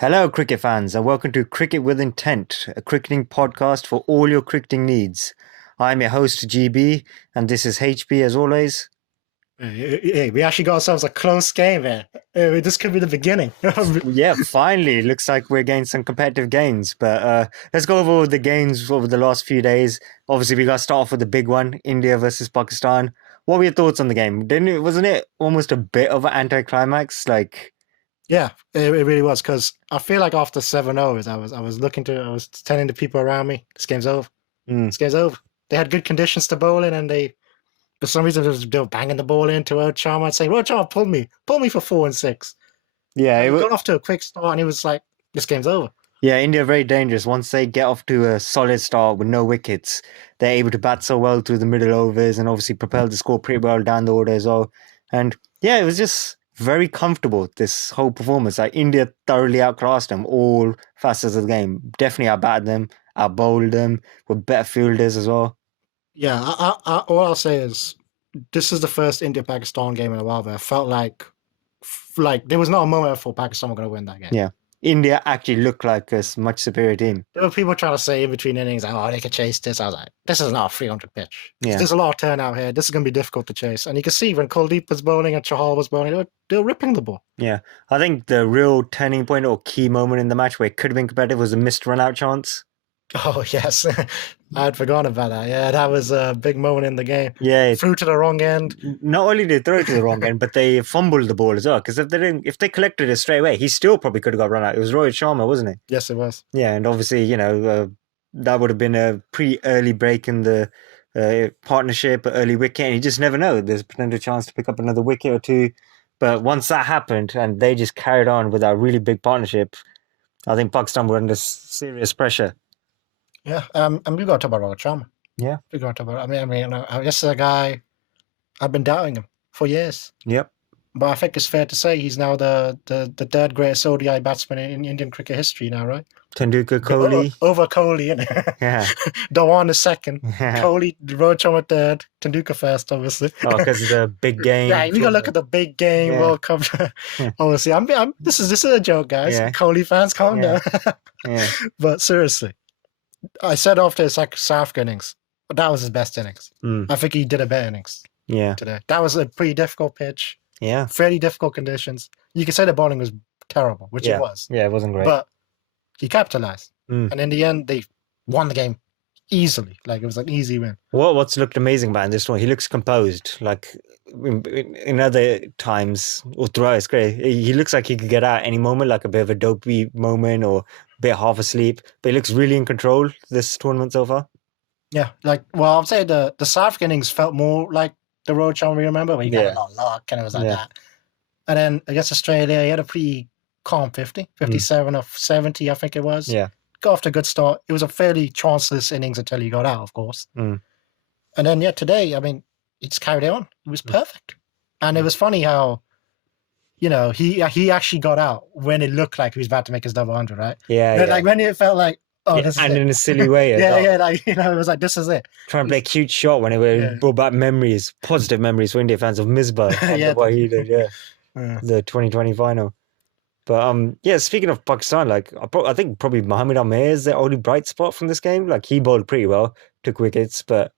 Hello, cricket fans, and welcome to Cricket with Intent, a cricketing podcast for all your cricketing needs. I'm your host, GB, and this is HB as always. Hey, we actually got ourselves a close game here. This could be the beginning. Yeah, finally, looks like we're getting some competitive gains. But let's go over the games over the last few days. Obviously, we got to start off with the big one, India versus Pakistan. What were your thoughts on the game? Wasn't it almost a bit of an anticlimax? Yeah, it really was because I feel like after 7 overs, I was telling the people around me, this game's over. Mm, This game's over. They had good conditions to bowl in, and for some reason, they were banging the ball into Rohit Sharma and saying, Rohit Sharma, pull me for 4 and 6. yeah, And he got off to a quick start, and he was like, this game's over. Yeah, India are very dangerous. Once they get off to a solid start with no wickets, they're able to bat so well through the middle overs and obviously propel the score pretty well down the order as well. And yeah, it was just very comfortable, this whole performance. Like India thoroughly outclassed them all facets of the game. Definitely outbatted them, outbowled them, were better fielders as well. Yeah, all I'll say is this is the first India-Pakistan game in a while where I felt like there was not a moment I thought Pakistan were going to win that game. Yeah. India actually looked like a much superior team. There were people trying to say in between innings, like, oh, they could chase this. I was like, this is not a 300 pitch. Yeah. There's a lot of turnout here. This is going to be difficult to chase. And you can see when Kuldeep was bowling and Chahal was bowling, they were ripping the ball. Yeah. I think the real turning point or key moment in the match where it could have been competitive was a missed run out chance. Oh, yes. I had forgotten about that. Yeah, that was a big moment in the game. Yeah. Threw to the wrong end. Not only did they throw it to the wrong end, but they fumbled the ball as well. Because if they collected it straight away, he still probably could have got run out. It was Rohit Sharma, wasn't it? Yes, it was. Yeah, and obviously, that would have been a pretty early break in the partnership, early wicket, and you just never know. There's a potential chance to pick up another wicket or two. But once that happened, and they just carried on with that really big partnership, I think Pakistan were under serious pressure. Yeah, and we got to talk about Rohit Sharma. Yeah, we got to talk about. This is a guy I've been doubting him for years. Yep. But I think it's fair to say he's now the third greatest ODI batsman in Indian cricket history now, right? Tendulkar, Kohli. Over Kohli, innit? Yeah. Dhawan is second. Yeah. Kohli, Rohit Sharma third. Tendulkar first, obviously. Oh, because of the big game. Yeah, we gotta look at the big game, Yeah. World Cup. Obviously, this is a joke, guys. Yeah. Kohli fans, calm Yeah. down. Yeah. But seriously, I said after his South Africa innings, that was his best innings. Mm. I think he did a better innings Yeah. today. That was a pretty difficult pitch. Yeah. Fairly difficult conditions. You could say the bowling was terrible, which it was. Yeah, it wasn't great. But he capitalized. Mm. And in the end, they won the game easily. Like, it was an easy win. What's looked amazing about him this one, he looks composed. Like in other times or throughout his career, he looks like he could get out any moment, like a bit of a dopey moment or a bit half asleep. But he looks really in control this tournament so far. Yeah, I'd say the South African innings felt more like the Rohit Sharma we remember, when he got a lot of luck and it was like that. And then against Australia, he had a pretty calm 57 of 70, I think it was. Yeah. Got off to a good start. It was a fairly chanceless innings until he got out, of course. Mm. And then, today, he just carried it on. It was perfect. And it was funny how, he actually got out when it looked like he was about to make his double 100, right? Yeah. Like when it felt like, oh, this is and it. in a silly way. It was like, this is it. Trying to play a cute shot when it brought back positive memories for India fans of Misbah. What he did, the 2020 final. But speaking of Pakistan, like I think probably Mohammad Amir is the only bright spot from this game. Like he bowled pretty well, took wickets, but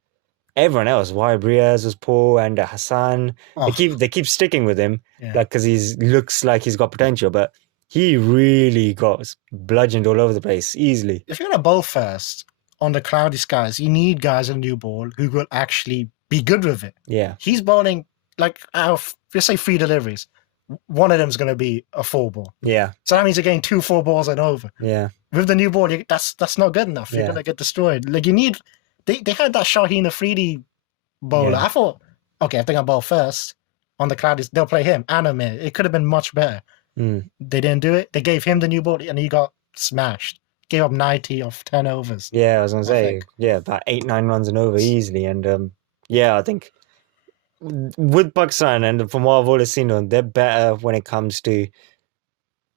everyone else, Wahid Riaz was poor, and Hassan, they keep sticking with him, like because he looks like he's got potential, but he really got bludgeoned all over the place easily. If you're gonna bowl first on the cloudy skies, you need guys in new ball who will actually be good with it. Yeah, he's bowling like out of, let's say, 3 deliveries. One of them is going to be a 4 ball. Yeah. So that means you're getting 2 4 balls and over. Yeah. With the new ball, that's not good enough. You're going to get destroyed. Like you need, they had that Shaheen Afridi bowler. I thought, okay, if they're going to bowl first on the cloudies, they'll play him. Anime. It could have been much better. Mm. They didn't do it. They gave him the new ball and he got smashed. Gave up 90 of 10 overs. Yeah, I was going to say, about 8-9 runs and over easily. And I think with Pakistan, and from what I've always seen on, they're better when it comes to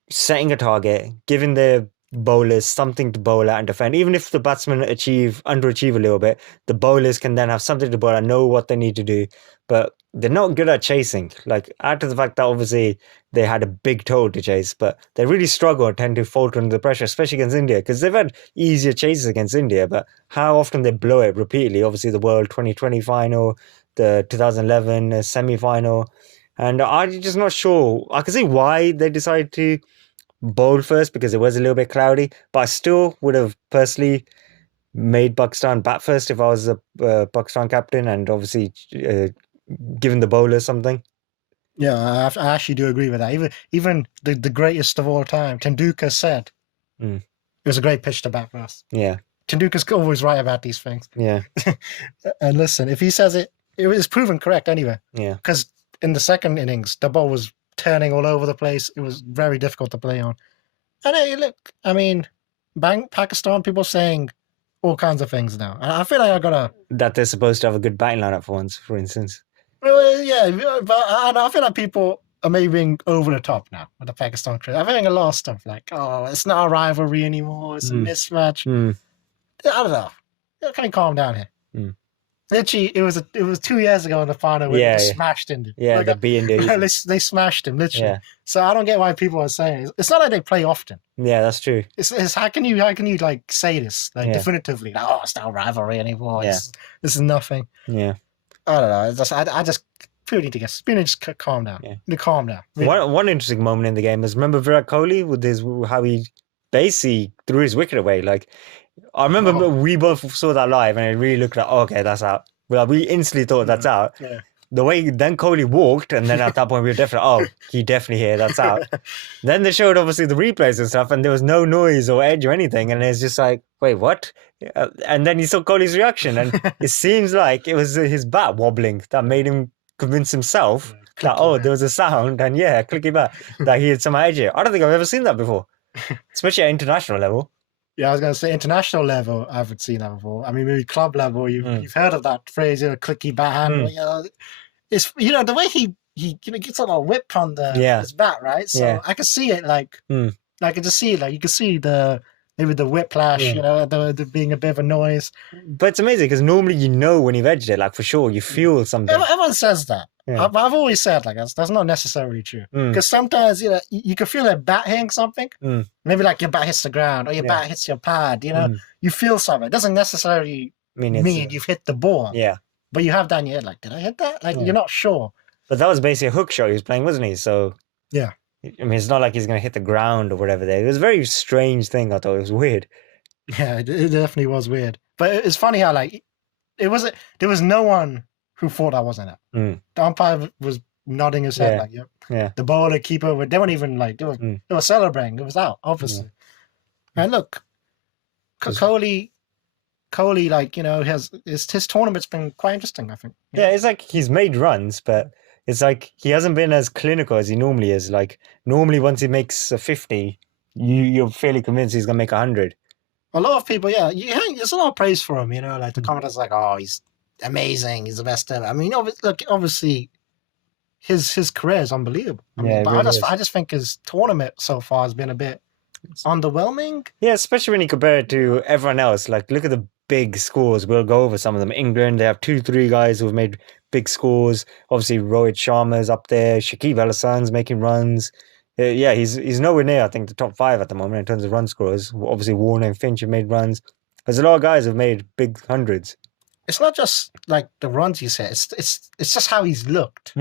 setting a target, giving their bowlers something to bowl at and defend. Even if the batsmen underachieve a little bit, the bowlers can then have something to bowl and know what they need to do. but they're not good at chasing. Like, after the fact that obviously they had a big total to chase, but they really struggle and tend to falter under the pressure, especially against India, because they've had easier chases against India, but how often they blow it repeatedly. Obviously, the World 2020 final, the 2011 semi-final, and I'm just not sure. I can see why they decided to bowl first, because it was a little bit cloudy, but I still would have personally made Pakistan bat first if I was a Pakistan captain, and obviously given the bowlers something. Yeah, I actually do agree with that. Even the greatest of all time, Tendulkar said it was a great pitch to bat for us. Yeah. Tendulkar's always right about these things. Yeah. And listen, if he says it was proven correct anyway. Yeah. Because in the second innings, the ball was turning all over the place. It was very difficult to play on. And hey, look, I mean, Pakistan, people saying all kinds of things now. I feel like I gotta... That they're supposed to have a good batting lineup for once, for instance. Well, yeah, but I feel like people are maybe being over the top now with the Pakistan cricket. I'm hearing a lot of stuff like, oh, it's not a rivalry anymore. It's a mismatch. I don't know. Can you calm down here? Literally, it was 2 years ago in the final where they smashed India. Yeah, like, they beat India. They smashed him, literally. Yeah. So I don't get why people are saying it's not like they play often. Yeah, that's true. It's how can you like say this like definitively? Like, oh, it's not a rivalry anymore. This is nothing. Yeah. I don't know. I just people need to just calm down. Yeah. Need to calm down. Really. One interesting moment in the game is, remember Virat Kohli with how he basically threw his wicket away. Like, I remember we both saw that live, and it really looked like, okay, that's out. Well, we instantly thought that's out. Yeah. The way then Kohli walked, and then at that point we were definitely, he definitely here, that's out. Then they showed obviously the replays and stuff, and there was no noise or edge or anything, and it's just like, wait, what? And then you saw Kohli's reaction, and it seems like it was his bat wobbling that made him convince himself that, there was a sound, and clicky bat, that he had some edge here. I don't think I've ever seen that before, especially at international level. Yeah, I was going to say international level, I haven't seen that before. I mean, maybe club level, you've heard of that phrase, clicky bat hand. It's the way he gets a little whip on his bat, right? So I can see it I can just see it you can see maybe the whiplash, the being a bit of a noise. But it's amazing because normally when you've edged it, like for sure, you feel something. Everyone says that. Yeah. I've always said that's not necessarily true. Because sometimes you can feel a bat hitting something. Maybe like your bat hits the ground or your bat hits your pad. You feel something. It doesn't necessarily mean you've hit the ball. Yeah. But you have that in your head, like, did I hit that? Like, you're not sure. But that was basically a hook shot he was playing, wasn't he? So, yeah. I mean, it's not like he's going to hit the ground or whatever there. It was a very strange thing, I thought. It was weird. Yeah, it definitely was weird. But it's funny how, like, there was no one who thought that wasn't it. The umpire was nodding his head, like, yep. Yeah. The bowler, keeper, they weren't even, like, they were celebrating. It was out, obviously. And look, Kohli, like, his tournament's been quite interesting, I think. Yeah, it's like he's made runs, but it's like he hasn't been as clinical as he normally is. Like, normally once he makes a 50, you're fairly convinced he's going to make 100. A lot of people, there's a lot of praise for him, like the commenters like, oh, he's amazing, he's the best ever. I mean, obviously, his career is unbelievable. I mean, but I just think his tournament so far has been a bit underwhelming. Yeah, especially when you compare it to everyone else. Like, look at the big scores. We'll go over some of them. England, they have 2-3 guys who've made big scores. Obviously, Rohit Sharma's up there. Shakib Al Hasan's making runs. He's nowhere near, I think, the top 5 at the moment in terms of run scorers. Obviously, Warner and Finch have made runs. There's a lot of guys who've made big hundreds. It's not just like the runs you said. It's just how he's looked.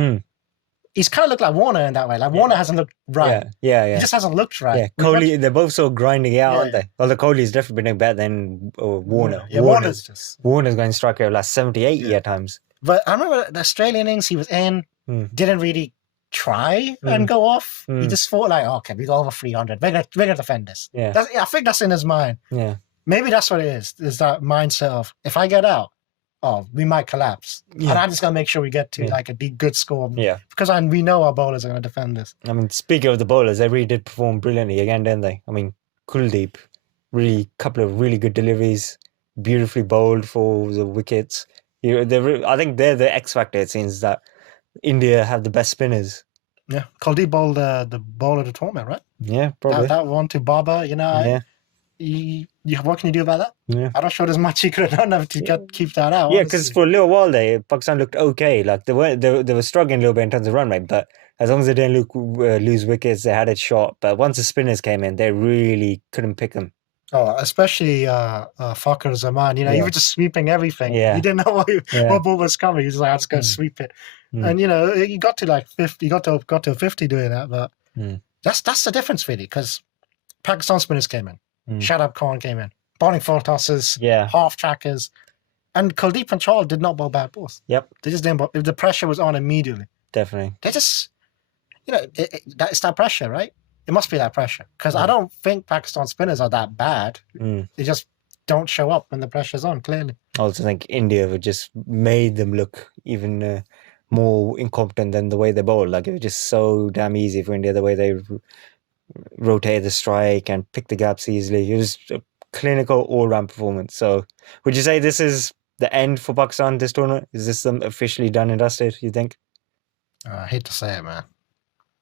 He's kind of looked like Warner in that way. Like, Warner hasn't looked right. Yeah. He just hasn't looked right. Yeah, Kohli, they're both so grinding out, aren't they? Although Kohli's definitely been better than Warner. Yeah, Warner's going strike rate last 70, 80 at times. But I remember the Australian innings he was in, didn't really try and go off. He just thought like, okay, we go over 300. We're gonna defend this. Yeah. I think that's in his mind. Yeah. Maybe that's what it is that mindset of, if I get out, we might collapse. Yeah. And I'm just going to make sure we get to like a good score. Yeah. Because we know our bowlers are going to defend this. I mean, speaking of the bowlers, they really did perform brilliantly again, didn't they? I mean, Kuldeep, really couple of really good deliveries, beautifully bowled for the wickets. I think they're the X factor, it seems, that India have the best spinners. Yeah. Kuldeep bowled the ball of the tournament, right? Yeah, probably. That one to Baba, what can you do about that? Yeah. I'm not sure there's much you could have done to keep that out. Yeah, because for a little while there, Pakistan looked okay. Like they were struggling a little bit in terms of run rate, but as long as they didn't lose wickets, they had it shot. But once the spinners came in, they really couldn't pick them. Oh, especially Fakhar Zaman. You know, he was just sweeping everything. Yeah. He didn't know what ball was coming. He was like, "I'm just going to sweep it." And you know, he got to like 50. He got to 50 doing that. But that's the difference really, because Pakistan spinners came in. Shadab Khan came in, bowling full tosses, half trackers, and Kuldeep and Chahal did not bowl bad balls. Yep, they just didn't bowl. If the pressure was on immediately, definitely. They just, you know, it's that pressure, right? It must be that pressure, because I don't think Pakistan spinners are that bad. They just don't show up when the pressure's on, clearly. I also think India have just made them look even more incompetent than the way they bowl. Like, it was just so damn easy for India, the way they rotate the strike and pick the gaps easily. It was a clinical all-round performance. So would you say this is the end for Pakistan this tournament? Is this them officially done and dusted, you think? I hate to say it, man,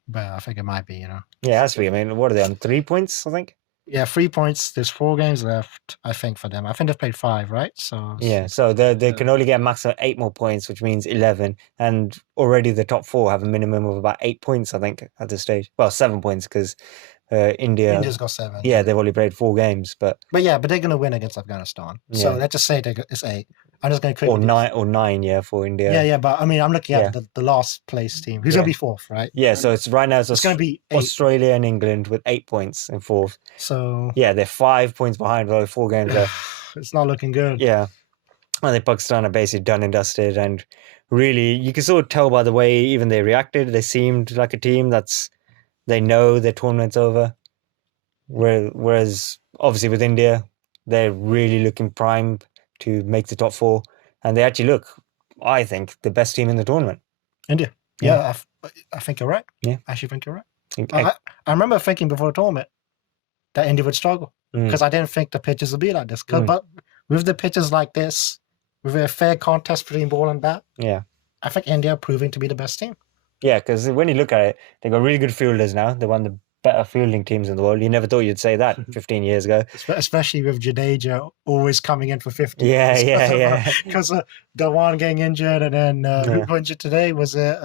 but I think it might be, you know. Yeah, it has to be. I mean, what are they on? 3 points, I think? Yeah, 3 points. There's 4 games left, I think, for them. I think they've played 5, right? So yeah, so they can only get a max of 8 more points, which means 11. And already the top 4 have a minimum of about 8 points, I think, at this stage. Well, 7 points, because India's got 7. Yeah, they've only played 4 games, but they're going to win against Afghanistan. So let's just say it's 8. I'm just going to click or 9, yeah, for India. Yeah, but I mean, I'm looking at the last place team. Who's going to be 4th, right? Yeah, so it's right now it's going to be 8. Australia and England with 8 points in 4th. So yeah, they're 5 points behind with only 4 games left. It's not looking good. Yeah, I think Pakistan are basically done and dusted, and really you can sort of tell by the way even they reacted. They seemed like a team they know their tournament's over. Whereas obviously with India, they're really looking primed to make the top 4, and they actually look, I think, the best team in the tournament. India, yeah, I think you're right. Yeah, I actually think you're right. I remember thinking before the tournament that India would struggle, because I didn't think the pitches would be like this. But with the pitches like this, with a fair contest between ball and bat, I think India are proving to be the best team. Yeah, because when you look at it, they've got really good fielders now. They're one of the better fielding teams in the world. You never thought you'd say that 15 years ago. Especially with Jadeja always coming in for 50. Yeah. Because Dhawan getting injured, and then who got injured today? Was it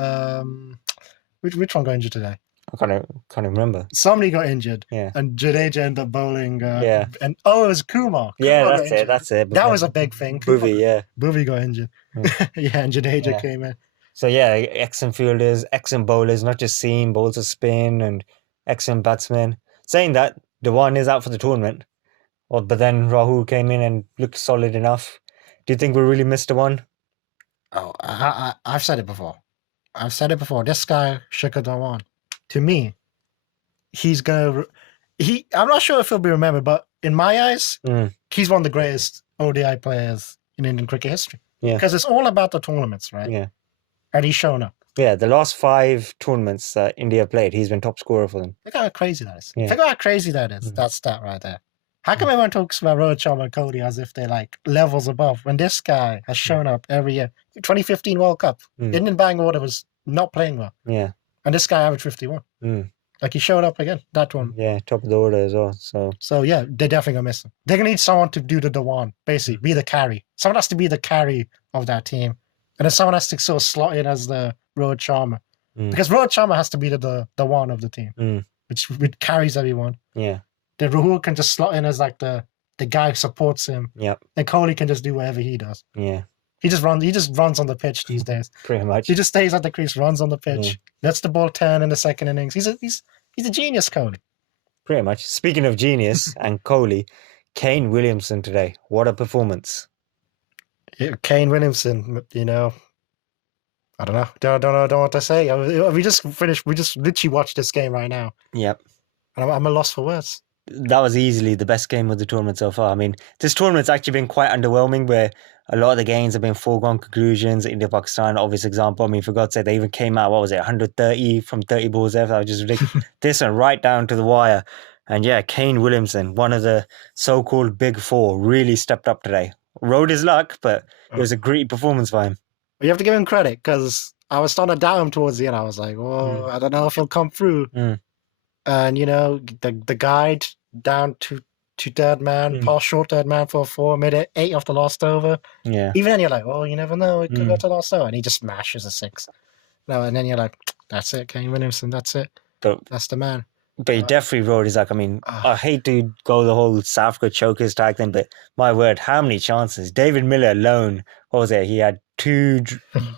which one got injured today? I can't remember. Somebody got injured. Yeah. And Jadeja ended up bowling. And it was Kumar. That's it. That was a big thing. Bhuvi got injured. And Jadeja came in. So excellent fielders, excellent bowlers, not just seam, bowls of spin, and excellent batsmen. Saying that, Dhawan is out for the tournament, but then Rahul came in and looked solid enough. Do you think we really missed Dhawan? Oh, I've said it before. This guy, Shikhar Dhawan, to me, I'm not sure if he'll be remembered, but in my eyes, he's one of the greatest ODI players in Indian cricket history. Yeah. Because it's all about the tournaments, right? Yeah. And he's shown up. Yeah, the last 5 tournaments that India played, he's been top scorer for them. Look how crazy that is. Yeah. Think how crazy that is, that stat right there. How come everyone talks about Rohit Sharma and Kohli as if they're like levels above, when this guy has shown up every year? 2015 World Cup, Indian batting order was not playing well. Yeah. And this guy averaged 51. Like, he showed up again, that one. Yeah, top of the order as well. So yeah, they're definitely going to miss him. They're going to need someone to do the Dhawan, basically, be the carry. Someone has to be the carry of that team. And then someone has to sort of slot in as the Rohit Sharma. Because Rohit Sharma has to be the one of the team, which carries everyone. Yeah. Then Rahul can just slot in as like the guy who supports him. Yeah. And Kohli can just do whatever he does. Yeah. He just runs on the pitch these days. Pretty much. He just stays at the crease, runs on the pitch, lets the ball turn in the second innings. He's a genius, Kohli. Pretty much. Speaking of genius and Kohli, Kane Williamson today. What a performance. Yeah, Kane Williamson, you know, I don't know. Don't know what to say. We just literally watched this game right now. Yep. And I'm a loss for words. That was easily the best game of the tournament so far. I mean, this tournament's actually been quite underwhelming, where a lot of the games have been foregone conclusions. India-Pakistan, obvious example. I mean, for God's sake, they even came out, 130 from 30 balls there. That was just ridiculous. This one right down to the wire. And yeah, Kane Williamson, one of the so-called big 4, really stepped up today. Rode his luck, but it was a great performance by him. You have to give him credit, because I was starting to doubt him towards the end. I was like, well, I don't know if he'll come through. And, you know, the guide down to to third man, pass short third man for a 4, made it 8 off the last over. Yeah. Even then you're like, oh, you never know, it could go to the last over. And he just smashes a 6. No, and then you're like, that's it, Kane Williamson, that's it. That's the man. But he definitely rode his, like, I mean, I hate to go the whole South Africa chokers tag thing, but my word, how many chances? David Miller alone, what was it? He had 2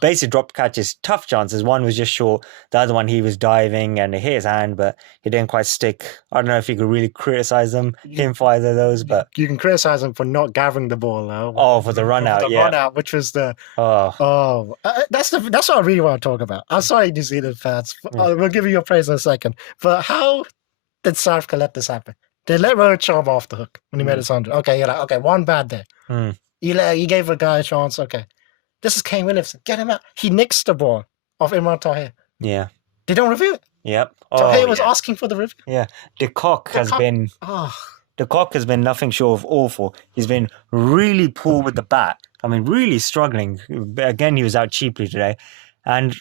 basic drop catches, tough chances. One was just short. The other one, he was diving and it hit his hand, but he didn't quite stick. I don't know if you could really criticize him for either of those, but... You can criticize him for not gathering the ball, though. Oh, for the run-out, yeah. run-out, which was the... That's what I really want to talk about. I'm sorry, New Zealand fans. We'll give you your praise in a second. But how did South Africa let this happen? They let Rohit Sharma off the hook when he made his 100. Okay, you're like, okay, one bad day. You gave a guy a chance, okay. This is Kane Williamson. Get him out. He nicks the ball off Imran Tahir. Yeah. They don't review it. Yep. Tahir was asking for the review. Yeah. De Kock has been nothing short of awful. He's been really poor with the bat. I mean, really struggling. Again, he was out cheaply today. And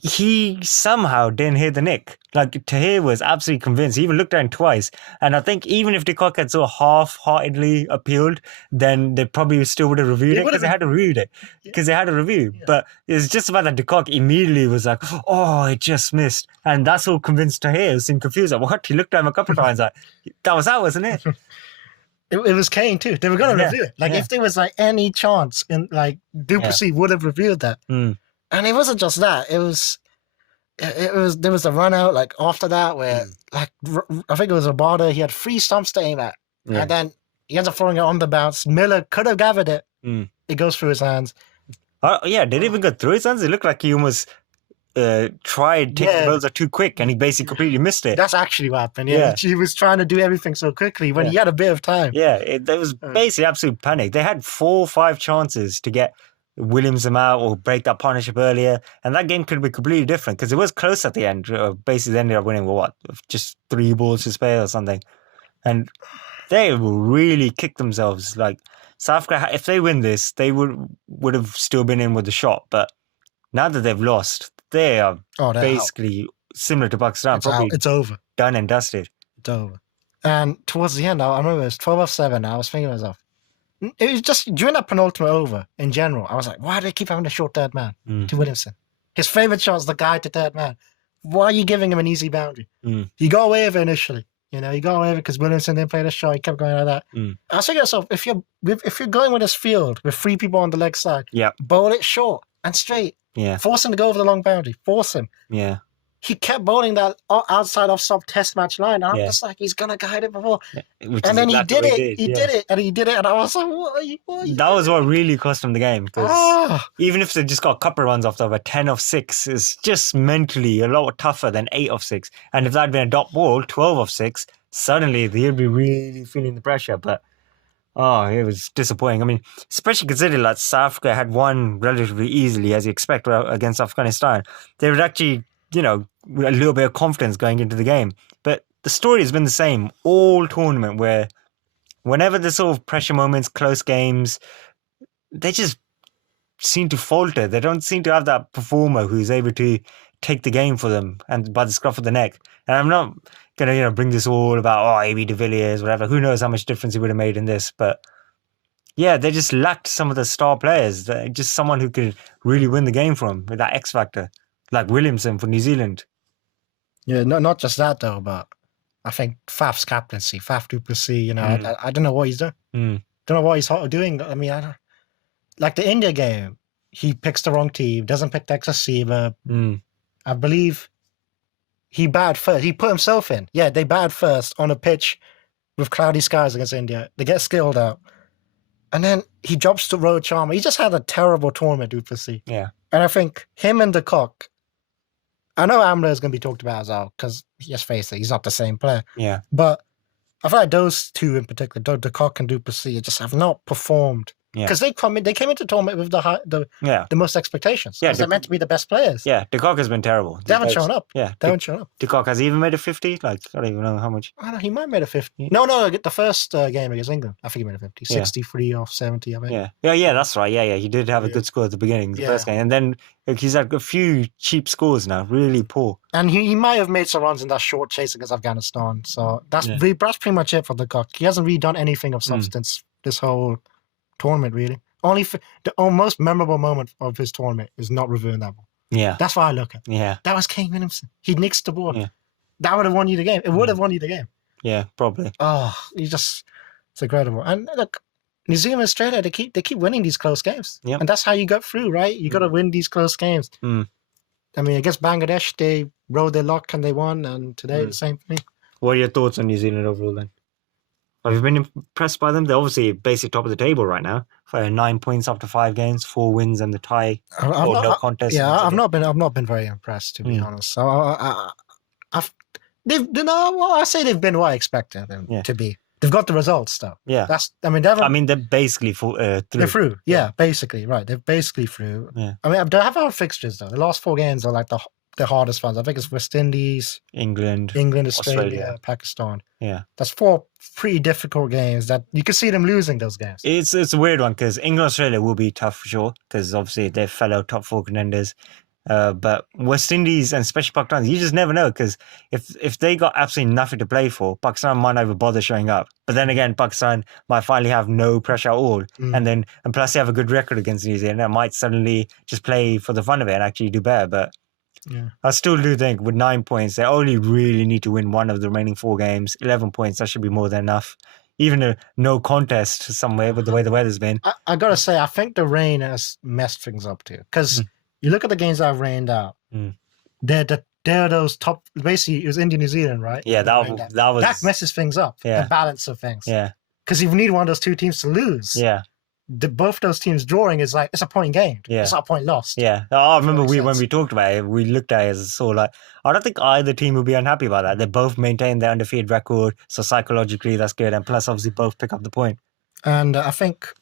he somehow didn't hear the nick. Like, Tahir was absolutely convinced. He even looked at him twice. And I think even if De Kock had sort of half-heartedly appealed, then they probably still would have reviewed it because they had to reviewed it. Because they had a review. Yeah. But it's just about that De Kock immediately was like, oh, it just missed. And that's all convinced Tahir. He seemed confused. Like, what? He looked at him a couple of times like, that was out, wasn't it? It was Kane too. They were going to review it. Like, if there was like any chance, in like du Plessis would have reviewed that. And it wasn't just that. There was the run out like after that where like I think it was Rabada. He had 3 stumps to aim at, and then he ends up throwing it on the bounce. Miller could have gathered it. It goes through his hands. Did it even go through his hands? It looked like he almost tried taking the bowls too quick, and he basically completely missed it. That's actually what happened. Yeah, he was trying to do everything so quickly when he had a bit of time. Yeah, there was basically absolute panic. They had 4 or 5 chances to get Williamson out or break that partnership earlier, and that game could be completely different because it was close at the end. Basically ended up winning with just 3 balls to spare or something, and they really kicked themselves. Like, South Africa, if they win this, they would have still been in with the shot, but now that they've lost, they are basically similar to Pakistan. It's over, done and dusted. It's over. And towards the end, I remember it was 12-7. I was thinking to myself, it was just during that penultimate over in general, I was like, why do they keep having a short third man to Williamson? His favourite shot is the guy to third man. Why are you giving him an easy boundary? He got away with it initially. You know, he got away with it because Williamson didn't play the shot. He kept going like that. I was thinking to myself, if you're going with this field with 3 people on the leg side, bowl it short and straight. Yeah. Force him to go over the long boundary. Force him. Yeah. He kept bowling that outside off sub test match line. And I'm just like, he's going to guide it before. And then he did it. He did it. And I was like, what are you That was what really cost him the game. Because even if they just got a couple of runs off of a 10 of 6, it's just mentally a lot tougher than 8 of 6. And if that had been a dot ball, 12 of 6, suddenly they'd be really feeling the pressure. But it was disappointing. I mean, especially considering that South Africa had won relatively easily, as you expect, against Afghanistan. They would actually, with a little bit of confidence going into the game. But the story has been the same all tournament, where whenever the sort of pressure moments, close games, they just seem to falter. They don't seem to have that performer who's able to take the game for them and by the scruff of the neck. And I'm not going to, bring this all about, AB de Villiers, whatever. Who knows how much difference he would have made in this. But yeah, they just lacked some of the star players. Just someone who could really win the game for them with that X factor, like Williamson for New Zealand. Yeah, not just that though, but I think Faf's captaincy, Faf du Plessis, I don't know what he's doing. Don't know what he's doing. I mean, I don't, like the India game, he picks the wrong team, doesn't pick the receiver. I believe he batted first. He put himself in. Yeah, they batted first on a pitch with cloudy skies against India. They get skilled out. And then he drops to Rohit Sharma. He just had a terrible tournament, du Plessis. Yeah. And I think him and De Kock, I know Amla is going to be talked about as well, because let's face it, he's not the same player. Yeah. But I feel like those two in particular, De Kock and du Plessis, just have not performed Because they came into the tournament with the most expectations. Yeah, they're meant to be the best players. Yeah, Tendulkar has been terrible. They haven't shown up. Yeah, they haven't shown up. Tendulkar has even made a 50. Like, I don't even know how much. I know he might have made a 50. No, the first game against England, I think he made a 50. 63 off 70, I think. Yeah, that's right. Yeah, he did have a good score at the beginning, the first game, and then he's had a few cheap scores now, really poor. And he might have made some runs in that short chase against Afghanistan. So that's pretty much it for the cock. He hasn't really done anything of substance this whole tournament, really. Only the most memorable moment of his tournament is not reviewing that ball. Yeah. That's why I look at. Yeah. That was Kane Williamson. He nicks the ball. Yeah. That would have won you the game. It would have won you the game. Yeah, probably. Oh, it's incredible. And look, New Zealand, Australia, they keep winning these close games. Yep. And that's how you get through, right? You got to win these close games. I mean, against Bangladesh, they rode their luck and they won. And today, the same thing. What are your thoughts on New Zealand overall then? Have you been impressed by them? They're obviously basically top of the table right now. For 9 points after 5 games, 4 wins and the tie. No contest. Yeah, I've not been very impressed, to be honest. So I say they've been what I expected them to be. They've got the results though. Yeah, they're basically through. They're through. Yeah, basically right. They're basically through. Yeah. I mean, they have our fixtures though. The last 4 games are like the hardest ones. I think it's West Indies, England, Australia, Pakistan. Yeah, that's 4 pretty difficult games that you can see them losing those games. It's a weird one because England, Australia will be tough for sure because obviously they're fellow top 4 contenders. But West Indies and especially Pakistan, you just never know because if they got absolutely nothing to play for, Pakistan might not even bother showing up. But then again, Pakistan might finally have no pressure at all, and plus they have a good record against New Zealand. They might suddenly just play for the fun of it and actually do better. But I still do think with 9 points, they only really need to win one of the remaining 4 games. 11 points, that should be more than enough. Even a no contest somewhere with the way the weather's been. I gotta say, I think the rain has messed things up too because. You look at the games that have rained out. They're those top. Basically, it was India, New Zealand, right? Yeah, that messes things up. Yeah. The balance of things. Yeah, because you need one of those 2 teams to lose. Yeah, both those teams drawing is like it's a point game. Yeah, it's not a point lost. Yeah, I remember when we talked about it, we looked at it as sort of like I don't think either team would be unhappy about that. They both maintain their undefeated record, so psychologically that's good, and plus obviously both pick up the point. And I think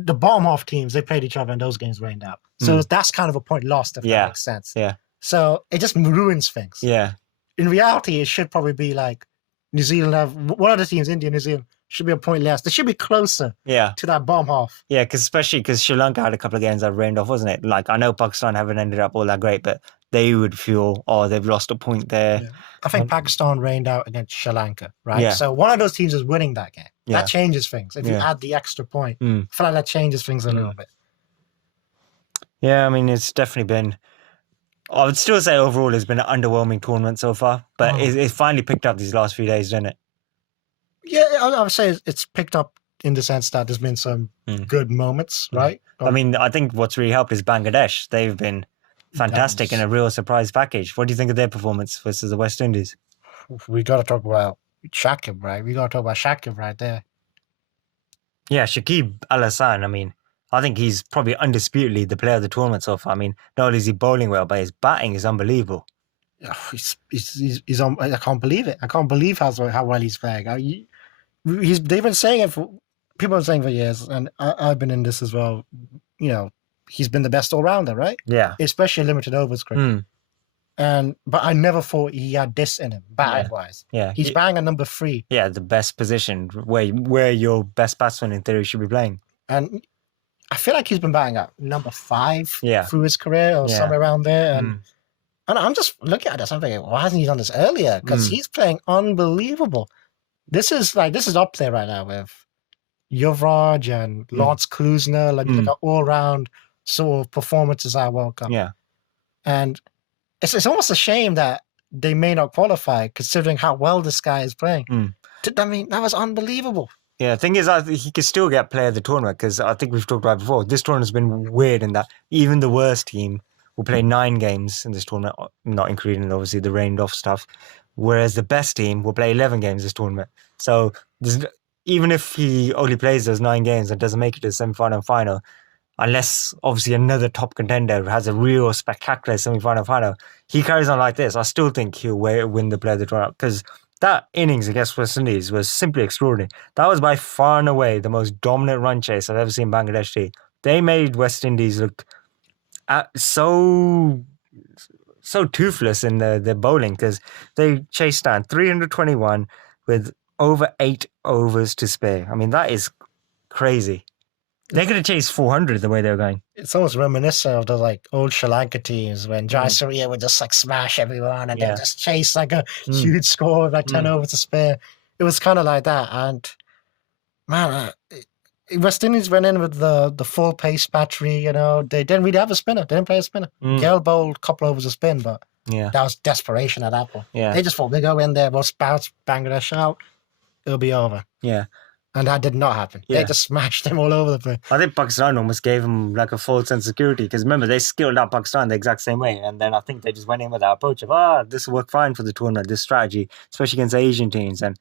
the bottom half teams, they played each other and those games rained out. So that's kind of a point lost, if that makes sense. Yeah. So it just ruins things. Yeah. In reality, it should probably be like New Zealand have one of the teams, India, New Zealand, should be a point less. They should be closer to that bottom half. Yeah, especially because Sri Lanka had a couple of games that rained off, wasn't it? Like, I know Pakistan haven't ended up all that great, but they would feel, they've lost a point there. Yeah. I think Pakistan rained out against Sri Lanka, right? Yeah. So one of those teams is winning that game. That changes things. If you add the extra point, I feel like that changes things a little bit. Yeah, I mean, it's definitely been... I would still say overall it's been an underwhelming tournament so far, but it's finally picked up these last few days, didn't it? Yeah, I would say it's picked up in the sense that there's been some good moments, right? I mean, I think what's really helped is Bangladesh. They've been fantastic and a real surprise package. What do you think of their performance versus the West Indies? We got to talk about Shakib, right? We got to talk about Shakib right there. Yeah, Shakib Al-Hasan, I mean, I think he's probably undisputedly the player of the tournament so far. I mean, not only is he bowling well, but his batting is unbelievable. He's on. I can't believe it. I can't believe how well he's playing. They've been saying it for people have been saying for years, and I've been in this as well. You know, he's been the best all rounder, right? Yeah, especially limited overs cricket. But I never thought he had this in him, batting wise. Yeah, he's batting at number 3. Yeah, the best position where your best batsman in theory should be playing. And I feel like he's been batting at number 5 through his career or somewhere around there. And I'm just looking at this. I'm thinking, why hasn't he done this earlier? Because he's playing unbelievable. This is up there right now with Yuvraj and Lance Klusner, like an all-round sort of performances at World Cup. Yeah, and it's almost a shame that they may not qualify considering how well this guy is playing. I mean, that was unbelievable. Yeah, the thing is, he could still get player of the tournament because I think we've talked about it before. This tournament's been weird in that even the worst team will play 9 games in this tournament, not including obviously the rained off stuff, whereas the best team will play 11 games this tournament. So even if he only plays those 9 games and doesn't make it to the semi-final and final, unless obviously another top contender has a real spectacular semi-final final, he carries on like this, I still think he'll win the player of the tournament because that innings against West Indies was simply extraordinary. That was by far and away the most dominant run chase I've ever seen Bangladesh do. They made West Indies look so toothless in their bowling because they chased down 321 with over 8 overs to spare. I mean, that is crazy. They could have chased 400 the way they were going. It's almost reminiscent of the like old Sri Lanka teams when Jayasuriya would just like smash everyone and then just chase like a huge score with like 10 overs to spare. It was kind of like that. And man, West Indies went in with the full pace battery. You know, they didn't really have a spinner. They didn't play a spinner. Gale bowled a couple overs of spin, but that was desperation at that point. They just thought, we go in there, we'll bounce Bangladesh out, it'll be over. And that did not happen. They just smashed them all over the place. I think Pakistan almost gave them like a false sense of security because remember, they skilled out Pakistan the exact same way. And then I think they just went in with that approach of, this will work fine for the tournament, this strategy, especially against Asian teams. And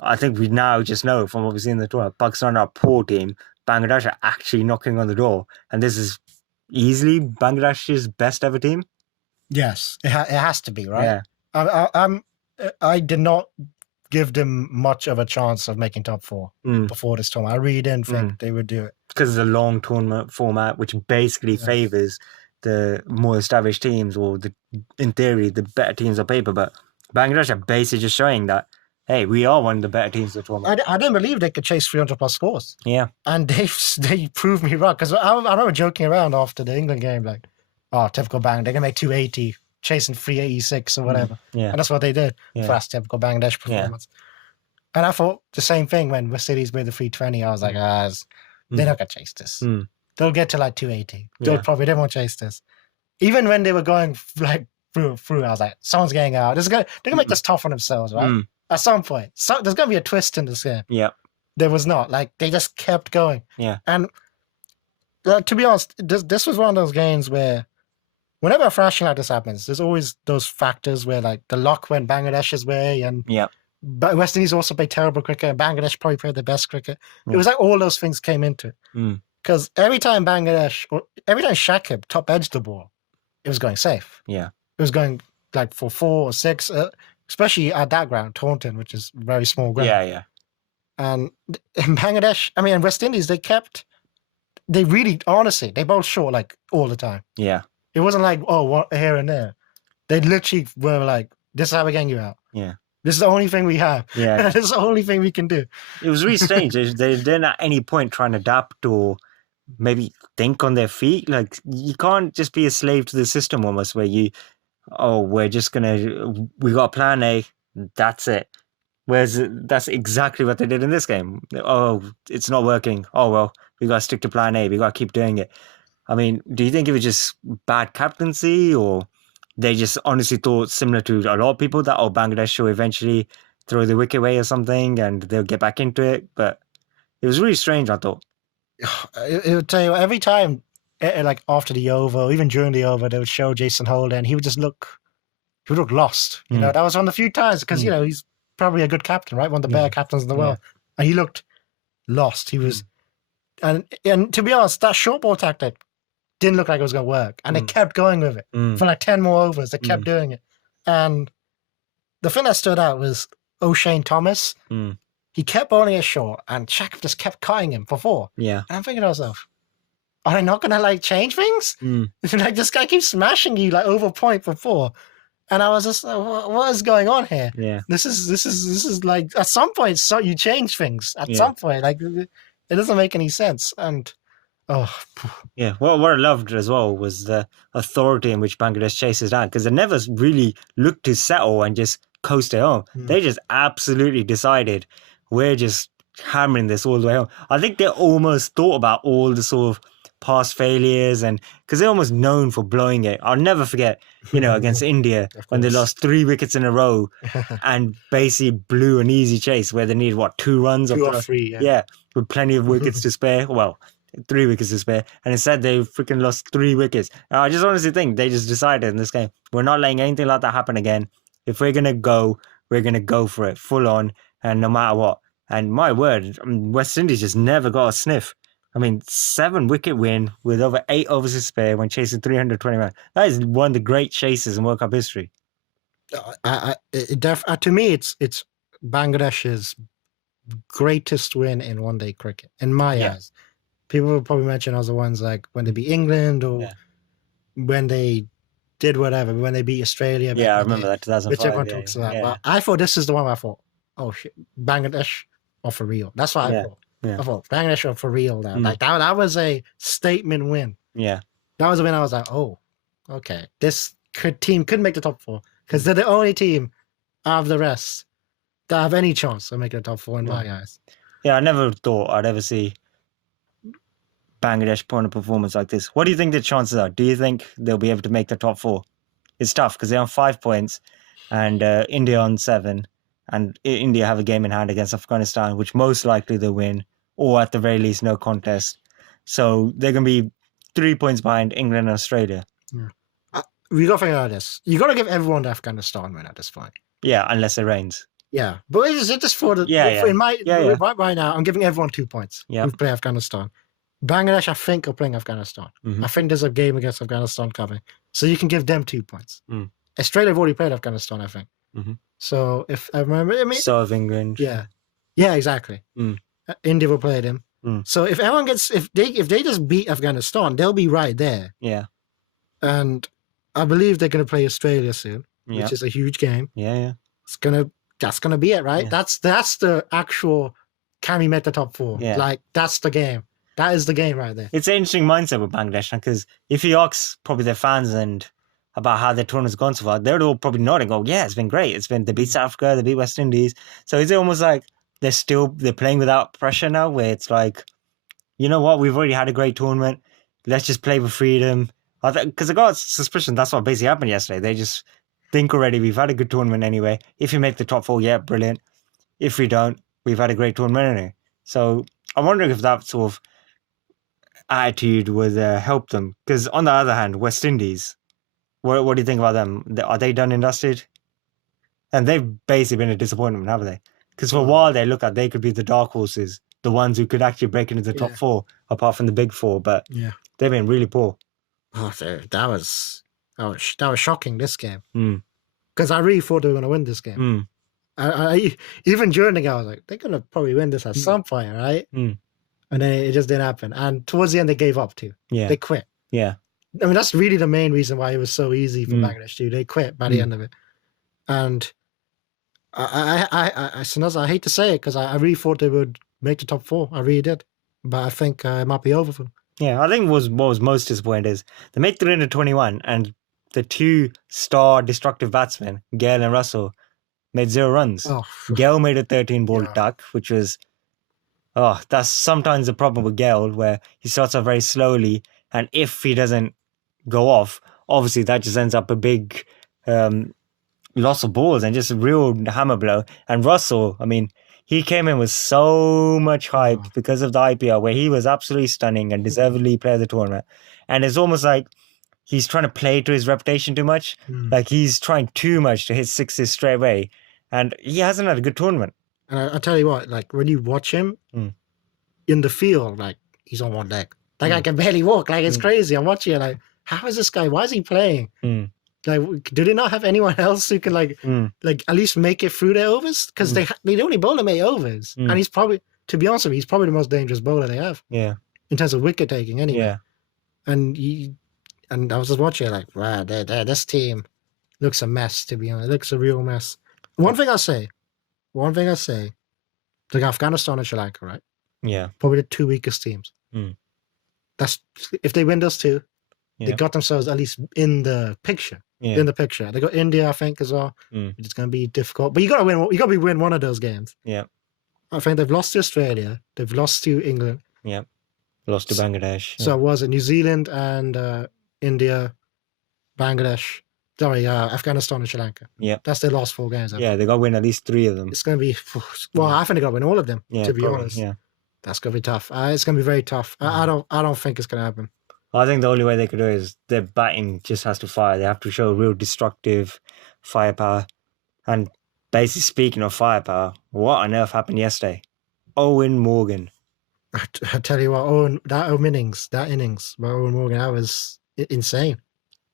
I think we now just know from what we've seen in the tournament, Pakistan are a poor team. Bangladesh are actually knocking on the door. And this is easily Bangladesh's best ever team. Yes, it has to be, right? Yeah. I did not give them much of a chance of making top 4 before this tournament. I really didn't think they would do it. Because it's a long tournament format, which basically favours the more established teams or, in theory, the better teams on paper. But Bangladesh are basically just showing that, hey, we are one of the better teams of the tournament. I didn't believe they could chase 300 plus scores. Yeah. And they proved me wrong. Because I remember joking around after the England game, like, typical Bang, they're going to make 280. Chasing 386 or whatever. And that's what they did for us, typical Bangladesh performance. And I thought the same thing when West Indies made the 320. I was like, they're not going to chase this. They'll get to like 280. They won't chase this. Even when they were going like through, I was like, someone's getting out. They're going to make this tough on themselves, right? At some point. So there's going to be a twist in this game. Yeah. There was not. Like, they just kept going. Yeah. And to be honest, this was one of those games where whenever a thrashing like this happens, there's always those factors where like the luck went Bangladesh's way and but West Indies also played terrible cricket and Bangladesh probably played the best cricket. It was like all those things came into it. Because every time Shakib top edged the ball, it was going safe. Yeah. It was going like for 4 or 6, especially at that ground, Taunton, which is very small ground. Yeah. And in Bangladesh, in West Indies, they really, honestly, they bowled short like all the time. Yeah. It wasn't like, here and there. They literally were like, this is how we're getting you out. Yeah. This is the only thing we have. Yeah. This is the only thing we can do. It was really strange. They didn't at any point try and adapt or maybe think on their feet. Like, you can't just be a slave to the system almost where we got a plan A, that's it. Whereas that's exactly what they did in this game. Oh, it's not working. Oh, well, we got to stick to plan A. We got to keep doing it. I mean, do you think it was just bad captaincy or they just honestly thought, similar to a lot of people, that Bangladesh will eventually throw the wicket away or something and they'll get back into it? But it was really strange, I thought. It would tell you, every time, like after the over, or even during the over, they would show Jason Holder and he would look lost. You know, that was one of the few times because, he's probably a good captain, right? One of the better captains in the world. And he looked lost. He was, and to be honest, that short ball tactic didn't look like it was going to work. And they kept going with it for like 10 more overs. They kept doing it. And the thing that stood out was O'Shane Thomas. He kept bowling it short and Shakib just kept cutting him for 4. Yeah. And I'm thinking to myself, are they not going to like change things? Like, this guy keeps smashing you like over point for 4. And I was just like, what is going on here? Yeah. This is like, at some point, so you change things. At some point, like, it doesn't make any sense. And yeah, what I loved as well was the authority in which Bangladesh chases down, because they never really looked to settle and just coast it home. They just absolutely decided, we're just hammering this all the way home. I think they almost thought about all the sort of past failures, and because they're almost known for blowing it. I'll never forget, against India when they lost 3 wickets in a row and basically blew an easy chase where they needed 2 runs 2 or 3, with plenty of wickets to spare. Well, 3 wickets to spare, and instead they freaking lost 3 wickets. And I just honestly think they just decided in this game, we're not letting anything like that happen again. If we're gonna go, we're gonna go for it full on, and no matter what. And my word, West Indies just never got a sniff. 7 wicket win with over 8 overs to spare when chasing 321. That is one of the great chases in World Cup history. To me, it's Bangladesh's greatest win in one-day cricket, in my eyes. People will probably mention other ones like when they beat England or when they did whatever, when they beat Australia. Yeah, I remember that 2005. Which everyone talks about. But I thought this is the one where I thought, oh shit, Bangladesh are for real. That's what I thought. I thought Bangladesh are for real now. Like that was a statement win. Yeah. That was a win I was like, oh, okay. This team could make the top 4 because they're the only team out of the rest that have any chance of making the top 4 in my eyes. Yeah, I never thought I'd ever see Bangladesh put on a performance like this. What do you think the chances are? Do you think they'll be able to make the top 4? It's tough because they're on 5 points and India on 7, and India have a game in hand against Afghanistan, which most likely they'll win, or at the very least no contest. So they're going to be 3 points behind England and Australia. Yeah. We got to think about this. You got to give everyone the Afghanistan win at this point. Yeah, unless it rains. Yeah, but it's just for the right now. I'm giving everyone 2 points. Who play Afghanistan. Bangladesh, I think, are playing Afghanistan. I think there's a game against Afghanistan coming, so you can give them 2 points. Australia have already played Afghanistan, I think. So if I remember, so have England. Yeah, exactly. India will play them. So if everyone gets, if they just beat Afghanistan, they'll be right there. Yeah, and I believe they're going to play Australia soon, which is a huge game. Yeah. That's gonna be it, right? Yeah. That's the actual can we make the top 4? Yeah. Like that's the game. That is the game right there. It's an interesting mindset with Bangladesh because if you ask probably their fans and about how their tournament's gone so far, they're all probably nodding. Oh yeah, it's been great. They beat South Africa, they beat West Indies. So it's almost like they're playing without pressure now, where it's like, you know what, we've already had a great tournament. Let's just play with freedom. Because I got suspicion that's what basically happened yesterday. They just think already we've had a good tournament anyway. If you make the top 4, yeah, brilliant. If we don't, we've had a great tournament anyway. So I'm wondering if that sort of attitude would help them. Because on the other hand, West Indies, what do you think about them? Are they done and dusted? And they've basically been a disappointment, haven't they? Because for a while they could be the dark horses, the ones who could actually break into the top 4, apart from the big 4. But they've been really poor. Oh, that was shocking, this game. Because I really thought they were going to win this game. I even during the game, I was like, they're going to probably win this at some point, right? And then it just didn't happen. And towards the end, they gave up too. Yeah. They quit. Yeah. I mean, that's really the main reason why it was so easy for Bangladesh too. They quit by the end of it. And I hate to say it because I really thought they would make the top 4. I really did. But I think it might be over for them. Yeah, I think what was most disappointing is they made 321 and the 2 star destructive batsmen, Gale and Russell, made 0 runs. Oh. Gale made a 13-ball duck, which was, that's sometimes the problem with Gale, where he starts off very slowly, and if he doesn't go off, obviously that just ends up a big loss of balls and just a real hammer blow. And Russell, I mean, he came in with so much hype because of the IPL, where he was absolutely stunning and deservedly player of the tournament. And it's almost like he's trying to play to his reputation too much. Like he's trying too much to hit 6s straight away. And he hasn't had a good tournament. And I tell you what, like when you watch him in the field, like he's on one leg. That guy can barely walk. Like it's crazy. I'm watching it like, how is this guy? Why is he playing? Like, do they not have anyone else who can like at least make it through their overs? Because they only bowl him 8 overs, and he's probably, to be honest with you, he's probably the most dangerous bowler they have. Yeah, in terms of wicket taking, anyway. Yeah, and I was just watching it like, wow, this team looks a mess. To be honest, it looks a real mess. One thing I say, like Afghanistan and Sri Lanka, right? Yeah, probably the 2 weakest teams. That's if they win those 2, they got themselves at least in the picture. Yeah. In the picture, they got India, I think, as well. It's going to be difficult, but you got to win. You got to win one of those games. Yeah, I think they've lost to Australia. They've lost to England. Yeah, lost to Bangladesh. So it was New Zealand and India, Bangladesh. Sorry, Afghanistan and Sri Lanka. Yeah, that's their last 4 games. Yeah, they got to win at least 3 of them. It's going to be I think they got to win all of them. Yeah, to be honest. Yeah, that's going to be tough. It's going to be very tough. I don't think it's going to happen. I think the only way they could do it is their batting just has to fire. They have to show real destructive firepower. And basically speaking of firepower, what on earth happened yesterday? Owen Morgan. I tell you what, that innings by Owen Morgan, that was insane.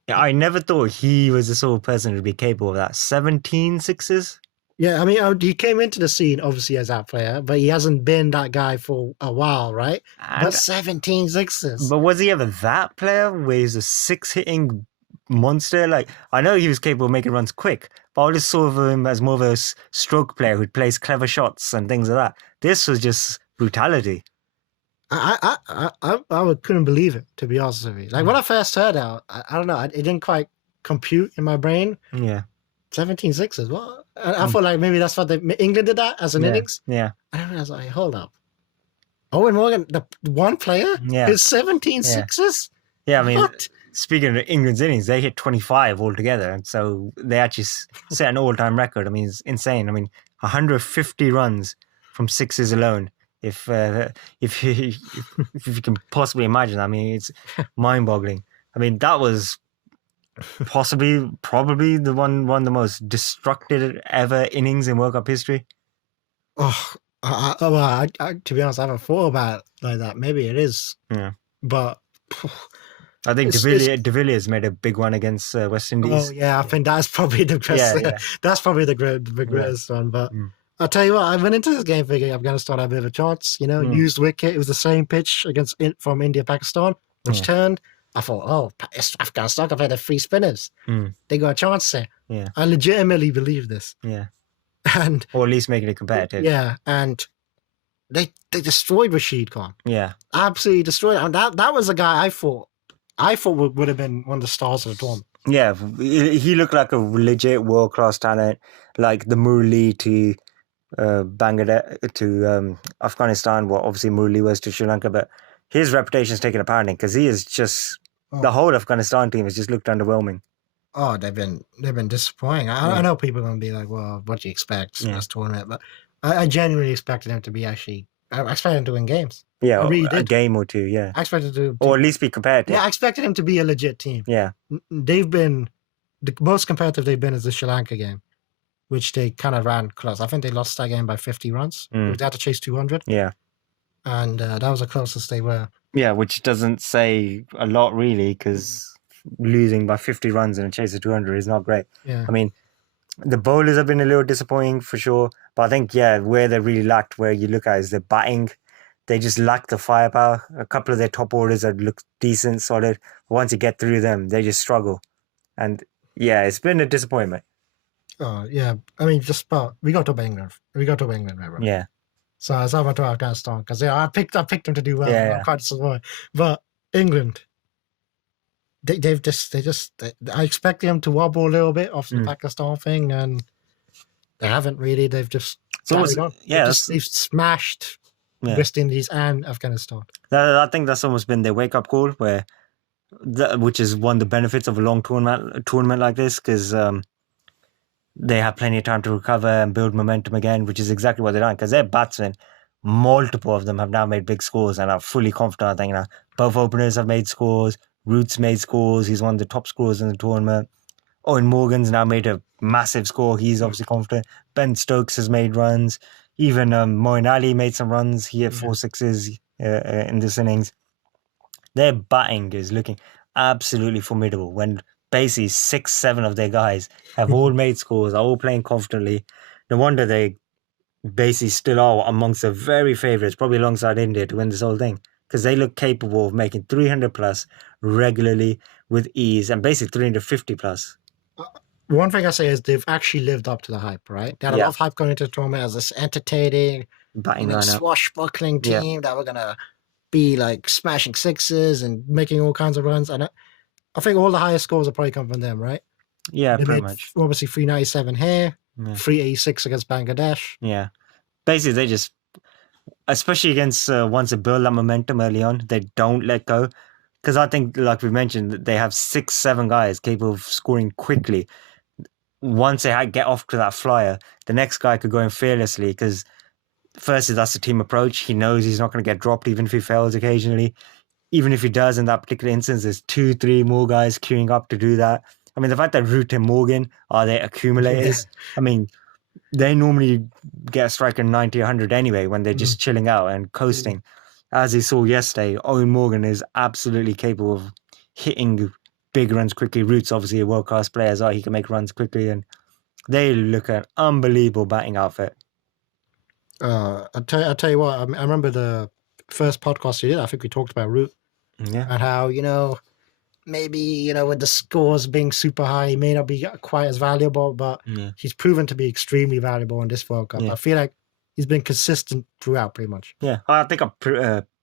Yeah, I never thought he was the sort of person who'd be capable of that. 17 sixes? Yeah, I mean, he came into the scene obviously as that player, but he hasn't been that guy for a while, right? But 17 sixes. But was he ever that player where he's a 6-hitting monster? Like, I know he was capable of making runs quick, but I just saw him as more of a stroke player who plays clever shots and things like that. This was just brutality. I couldn't believe it, to be honest with you. Like when I first heard it, I don't know, it didn't quite compute in my brain. Yeah. 17 sixes. What? I felt like maybe that's what England did that as an innings. Yeah. And I was like, hold up. Owen Morgan, the one player, is 17 sixes? Yeah, I mean, speaking of England's innings, they hit 25 altogether. And so they actually set an all-time record. I mean, it's insane. I mean, 150 runs from sixes alone. If you can possibly imagine, I mean, it's mind-boggling. I mean, that was probably the one of the most destructive ever innings in World Cup history. Oh, I to be honest, I haven't thought about it like that. Maybe it is. Yeah. But I think De Villiers made a big one against West Indies. Oh yeah, I think that's probably the best. That's probably the greatest one. But I'll tell you what, I went into this game thinking Afghanistan had a bit of a chance. You know, used wicket. It was the same pitch from India Pakistan, which turned. I thought, oh, Afghanistan can play the free spinners. They got a chance there. Yeah, I legitimately believe this. Yeah, and or at least making it competitive. Yeah, and they destroyed Rashid Khan. Yeah, absolutely destroyed. And that was a guy I thought would have been one of the stars of the tournament. Yeah, he looked like a legit world class talent, like the Murli to Bangladesh to Afghanistan. Well, obviously Murli was to Sri Lanka, but his reputation's taken a pounding because he is just the whole Afghanistan team has just looked underwhelming. Oh, they've been disappointing. I know people are going to be like, "Well, what do you expect in this tournament?" But I genuinely expected him to be actually. I expected him to win games. Yeah, I really did. A game or two. Yeah, I expected to, or at least be competitive. Yeah, I expected him to be a legit team. Yeah, they've been the most competitive they've been is the Sri Lanka game, which they kind of ran close. I think they lost that game by 50 runs. They had to chase 200. Yeah, and that was the closest they were. Yeah, which doesn't say a lot really, because losing by 50 runs in a chase of 200 is not great. Yeah, I mean, the bowlers have been a little disappointing for sure, but I think where they really lacked, where you look at, is their batting. They just lack the firepower. A couple of their top orders that look decent, solid. But once you get through them, they just struggle. And it's been a disappointment. Oh yeah, I mean, we got to England. Right? Yeah. So I went to Afghanistan because I picked them to do well. Yeah. I'm quite disappointed. But England, they I expect them to wobble a little bit off the Pakistan thing, and they haven't really. They've just they've smashed West Indies and Afghanistan. I think that's almost been their wake up call, which is one of the benefits of a long tournament like this, because they have plenty of time to recover and build momentum again, which is exactly what they've done. Because their batsmen, multiple of them have now made big scores and are fully confident. I think now both openers have made scores. Root's made scores. He's one of the top scorers in the tournament. Owen Morgan's now made a massive score. He's obviously confident. Ben Stokes has made runs. Even Moeen Ali made some runs. He had 4 sixes in this innings. Their batting is looking absolutely formidable. When basically 6-7 of their guys have all made scores, are all playing confidently. No wonder they basically still are amongst the very favourites, probably alongside India, to win this whole thing, because they look capable of making 300 plus regularly with ease, and basically 350 plus. One thing I say is they've actually lived up to the hype, right? They had a lot of hype going into the tournament as this entertaining, swashbuckling team that were going to be like smashing sixes and making all kinds of runs. And I think all the highest scores will probably come from them, right? Yeah, they pretty much. Obviously 397 here, 386 against Bangladesh. Yeah. Basically, they just, especially against once they build that momentum early on, they don't let go. Because I think, like we mentioned, they have 6-7 guys capable of scoring quickly. Once they get off to that flyer, the next guy could go in fearlessly, because firstly, that's the team approach. He knows he's not going to get dropped even if he fails occasionally. Even if he does in that particular instance, there's 2-3 more guys queuing up to do that. I mean, the fact that Root and Morgan are their accumulators, I mean, they normally get a striker 90, 100 anyway when they're just chilling out and coasting. As he saw yesterday, Owen Morgan is absolutely capable of hitting big runs quickly. Root's obviously a world-class player as well. He can make runs quickly, and They look an unbelievable batting outfit. I'll tell you what. I remember the first podcast we did. I think we talked about Root. Yeah. And how maybe with the scores being super high, he may not be quite as valuable, but he's proven to be extremely valuable in this World Cup. I feel like he's been consistent throughout, pretty much. Yeah, I think I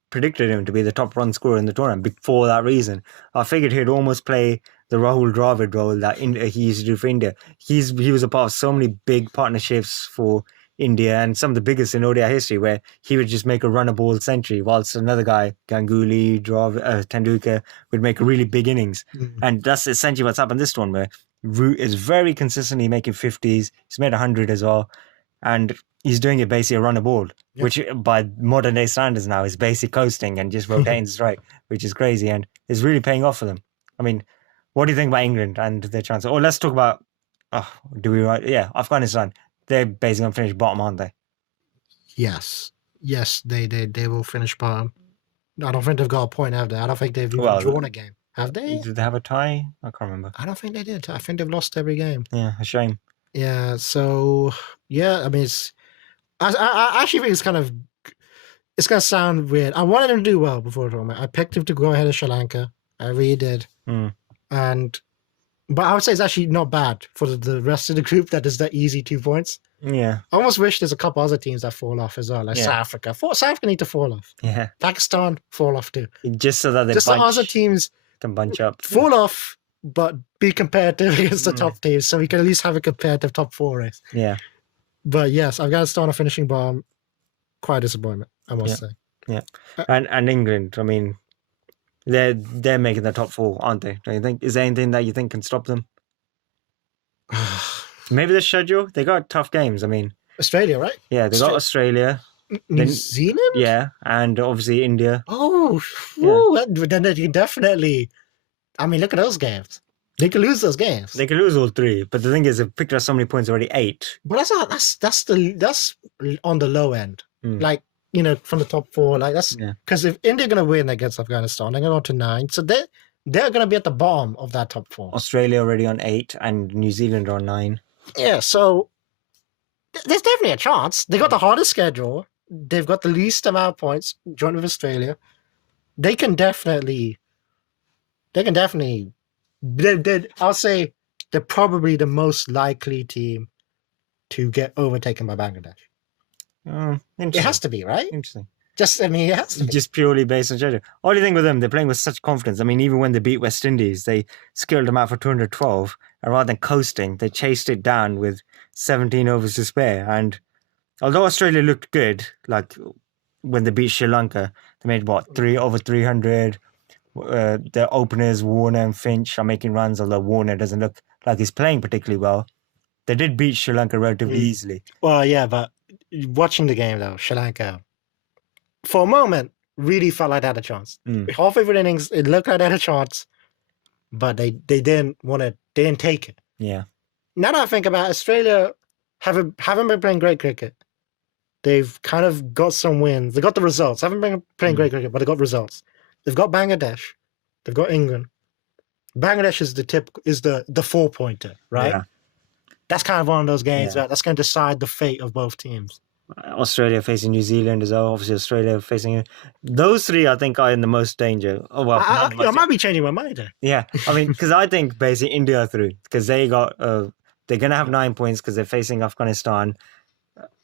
predicted him to be the top run scorer in the tournament for that reason. I figured he'd almost play the Rahul Dravid role that he used to do for India. He was a part of so many big partnerships for India and some of the biggest in ODI history, where he would just make a run a ball century, whilst another guy, Ganguly, Tendulkar, would make a really big innings. And that's essentially what's happened this one, where Root is very consistently making 50s. He's made 100 as well. And he's doing it basically a run a ball, which by modern day standards now is basically coasting and just rotating to strike, which is crazy and is really paying off for them. I mean, what do you think about England and their chance? Or let's talk about, Afghanistan. They're basically going to finish bottom, aren't they? Yes, they will finish bottom. I don't think they've got a point, have they? I don't think they've even drawn a game. Have they? Did they have a tie? I can't remember. I don't think they did. I think they've lost every game. Yeah, a shame. Yeah, so, I mean, I actually think it's going to sound weird. I wanted him to do well before the tournament. I picked him to go ahead of Sri Lanka. I really did. But I would say it's actually not bad for the rest of the group that is that easy 2 points. Yeah. I almost wish there's a couple other teams that fall off as well, like South Africa. South Africa need to fall off. Yeah. Pakistan fall off too. Just so that the other teams can bunch up. Fall off, but be competitive against the top teams, so we can at least have a competitive top 4 race. Yeah. But yes, Afghanistan are finishing bottom. Quite a disappointment, I must say. Yeah. And England, I mean, they're making the top 4, aren't they? Don't you think? Is there anything that you think can stop them? Maybe the schedule. They got tough games. I mean, Australia, right? Yeah, they got Australia, New Zealand. Yeah, and obviously India. Oh, then they definitely. I mean, look at those games. They could lose those games. They could lose all 3, but the thing is, they've picked up so many points already. 8. But that's on the low end. Like, from the top 4, like that's because if India are gonna win against Afghanistan, they're gonna go to 9. So they're gonna be at the bottom of that top 4. Australia already on 8, and New Zealand on 9. Yeah, so there's definitely a chance. They got the hardest schedule. They've got the least amount of points, joint with Australia. They can definitely. I'll say they're probably the most likely team to get overtaken by Bangladesh. It has to be, right? Interesting. It has to be. Just purely based on schedule. All you think with them, they're playing with such confidence. I mean, even when they beat West Indies, they skilled them out for 212, and rather than coasting, they chased it down with 17 overs to spare. And although Australia looked good, like when they beat Sri Lanka, they made over 300. Their openers, Warner and Finch, are making runs, although Warner doesn't look like he's playing particularly well. They did beat Sri Lanka relatively easily. Well, yeah, but watching the game, though, Sri Lanka, for a moment, really felt like they had a chance. Halfway through the innings, it looked like they had a chance, but they didn't take it. Yeah. Now that I think about it, Australia, haven't been playing great cricket. They've kind of got some wins. They got the results. Haven't been playing great cricket, but they got results. They've got Bangladesh. They've got England. Bangladesh is the 4-pointer, right? Yeah. That's kind of one of those games that's going to decide the fate of both teams. Australia facing New Zealand as well. Obviously, Australia facing those 3. I think are in the most danger. Oh well, I might be changing my mind there. Yeah, I mean, because I think basically India are through because they got they're going to have 9 points because they're facing Afghanistan.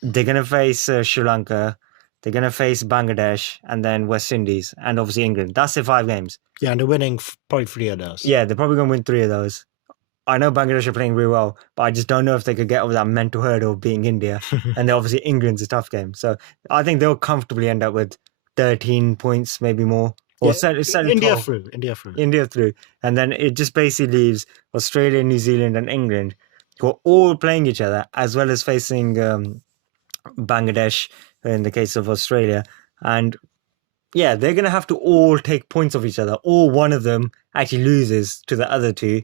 They're going to face Sri Lanka. They're going to face Bangladesh and then West Indies and obviously England. That's their 5 games. Yeah, and they're winning probably 3 of those. Yeah, they're probably going to win 3 of those. I know Bangladesh are playing really well, but I just don't know if they could get over that mental hurdle of beating India. And obviously England's a tough game. So I think they'll comfortably end up with 13 points, maybe more. Or India through. India through. And then it just basically leaves Australia, New Zealand and England, who are all playing each other, as well as facing Bangladesh in the case of Australia. And yeah, they're going to have to all take points off each other, or one of them actually loses to the other 2.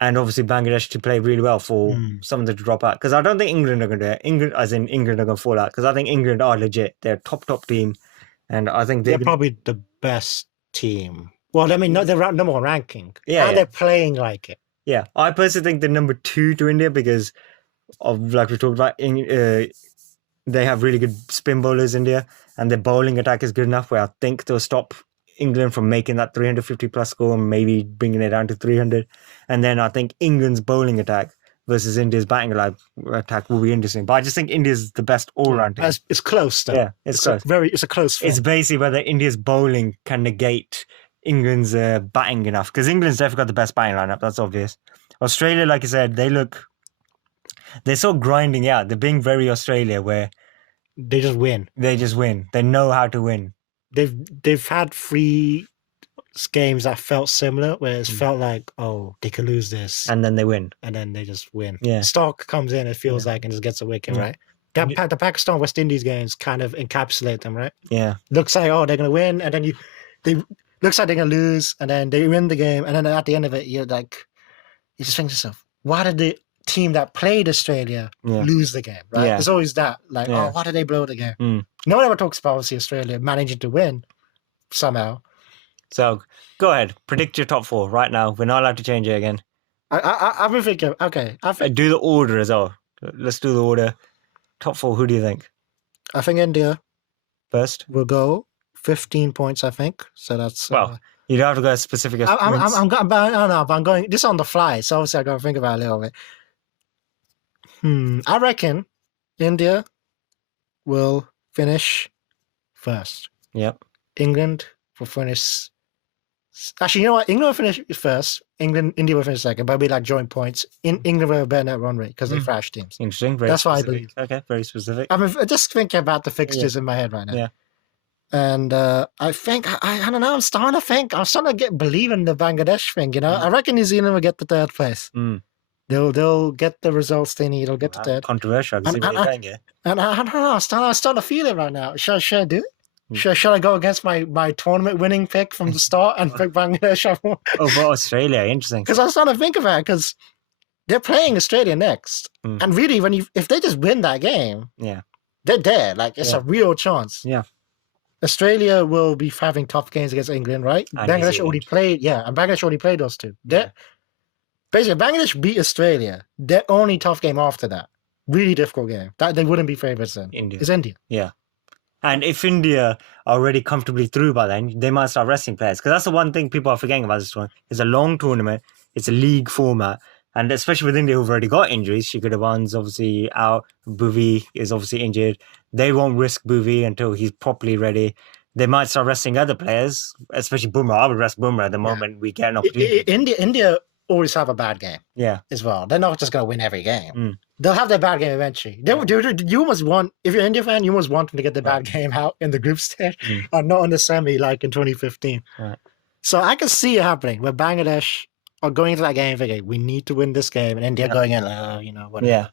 And obviously Bangladesh to play really well for some of them to drop out. Because I don't think England are going to do it. England are going to fall out. Because I think England are legit. They're a top team. And I think they're probably the best team. Well, I mean, they're number 1 ranking. Yeah. And they're playing like it. Yeah, I personally think they're number 2 to India because of, like we talked about, they have really good spin bowlers, India, and their bowling attack is good enough where I think they'll stop England from making that 350 plus score and maybe bringing it down to 300. And then I think England's bowling attack versus India's batting attack will be interesting. But I just think India's the best all-round team. It's close, though. Yeah, it's close. It's a close fight. It's basically whether India's bowling can negate England's batting enough, because England's definitely got the best batting lineup. That's obvious. Australia, like I said, they're so grinding out. They're being very Australia, where they just win. They know how to win. They've had 3 games that felt similar, where it's felt like, oh, they could lose this, and then they win, and then they just win. Yeah, Stock comes in, it feels like, and just gets a wicket, right? The Pakistan West Indies games kind of encapsulate them, right? Yeah, looks like, oh, they're gonna win, and then looks like they're gonna lose, and then they win the game, and then at the end of it, you just think to yourself, why did the team that played Australia lose the game, right? There's always that, oh, why did they blow the game? No one ever talks about, obviously, Australia managing to win somehow. So go ahead, predict your top 4 right now. We're not allowed to change it again. I've been thinking, okay, do the order as well. Let's do the order. Top 4, who do you think? I think India first will go 15 points, I think. So that's you don't have to go specific as points. I'm going this on the fly, so obviously I gotta think about it a little bit. I reckon India will finish first. Yep. England will finish. Actually, you know what? England will finish first. India will finish second, but it'll be like joint points. England will have a better net run rate because they thrash teams. Interesting. That's specific. what I believe. Okay, very specific. I'm just thinking about the fixtures in my head right now. Yeah. And I think, I don't know, I'm starting to believe in the Bangladesh thing, you know? I reckon New Zealand will get the 3rd place. They'll get the results they need. They'll get the 3rd. Controversial. I can see where you're going here. And I don't know, I'm starting to feel it right now. Should I do it? Should I go against my tournament winning pick from the start and pick Bangladesh? Over Australia, interesting. Because I was trying to think about it, because they're playing Australia next. And really, if they just win that game, they're there. It's a real chance. Yeah. Australia will be having tough games against England, right? And Bangladesh already played, and Bangladesh already played those 2. Basically, Bangladesh beat Australia. Their only tough game after that, really difficult game, that they wouldn't be favourites in, is India. Yeah. And if India are already comfortably through by then, they might start resting players. Because that's the one thing people are forgetting about this tournament. It's a long tournament. It's a league format. And especially with India, who've already got injuries, Shikhar Dhawan's obviously out. Bhuvi is obviously injured. They won't risk Bhuvi until he's properly ready. They might start resting other players, especially Bumrah. I would rest Bumrah the moment we get an opportunity. India always have a bad game. Yeah. As well. They're not just going to win every game. They'll have their bad game eventually. You must want, if you're an India fan, you must want them to get the bad game out in the group stage and not in the semi like in 2015. Right. So I can see it happening where Bangladesh are going into that game thinking, we need to win this game, and India going in, whatever. Yeah.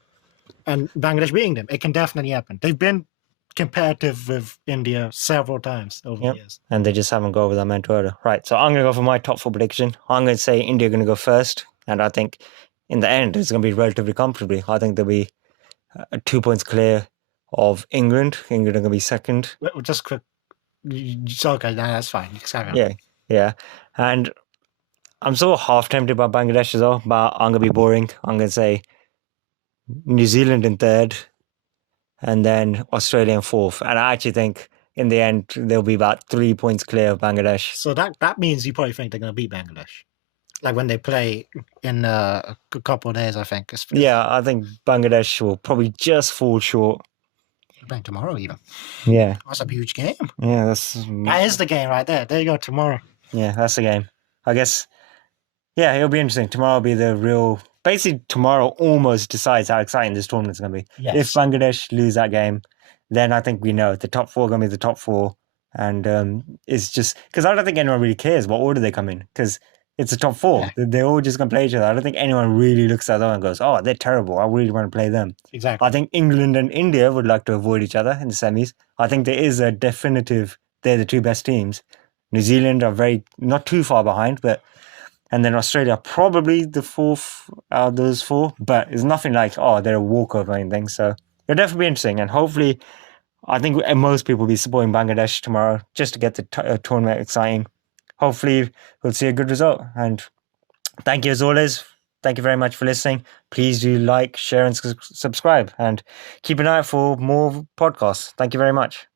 And Bangladesh beating them. It can definitely happen. They've been competitive with India several times over the years. And they just haven't got over that mental hurdle. Right, so I'm going to go for my top 4 prediction. I'm going to say India are going to go first, and I think in the end it's going to be relatively comfortably. I think they'll be 2 points clear of England. England are going to be second. Just quick. Okay, that's fine. Yeah. And I'm sort of half tempted by Bangladesh as well, but I'm going to be boring. I'm going to say New Zealand in 3rd, and then Australia in 4th. And I actually think in the end they'll be about 3 points clear of Bangladesh. So that means you probably think they're going to beat Bangladesh, like when they play in a couple of days, I think. Yeah, I think Bangladesh will probably just fall short. They're playing tomorrow even. Yeah. That's a huge game. Yeah, that is the game right there. There you go, tomorrow. Yeah, that's the game. I guess, yeah, it'll be interesting. Tomorrow will be the real... Basically, tomorrow almost decides how exciting this tournament's going to be. Yes. If Bangladesh lose that game, then I think we know the top 4 are going to be the top 4. And it's just... Because I don't think anyone really cares what order they come in. Because it's the top 4. Yeah. They're all just going to play each other. I don't think anyone really looks at them and goes, oh, they're terrible. I really want to play them. Exactly. I think England and India would like to avoid each other in the semis. I think there is a definitive... They're the 2 best teams. New Zealand are not too far behind, but... And then Australia, probably the 4th out of those 4. But it's nothing like, oh, they're a walkover or anything. So it'll definitely be interesting. And hopefully, I think most people will be supporting Bangladesh tomorrow just to get the tournament exciting. Hopefully, we'll see a good result. And thank you as always thank you very much for listening. Please do like, share, and subscribe, and keep an eye out for more podcasts. Thank you very much.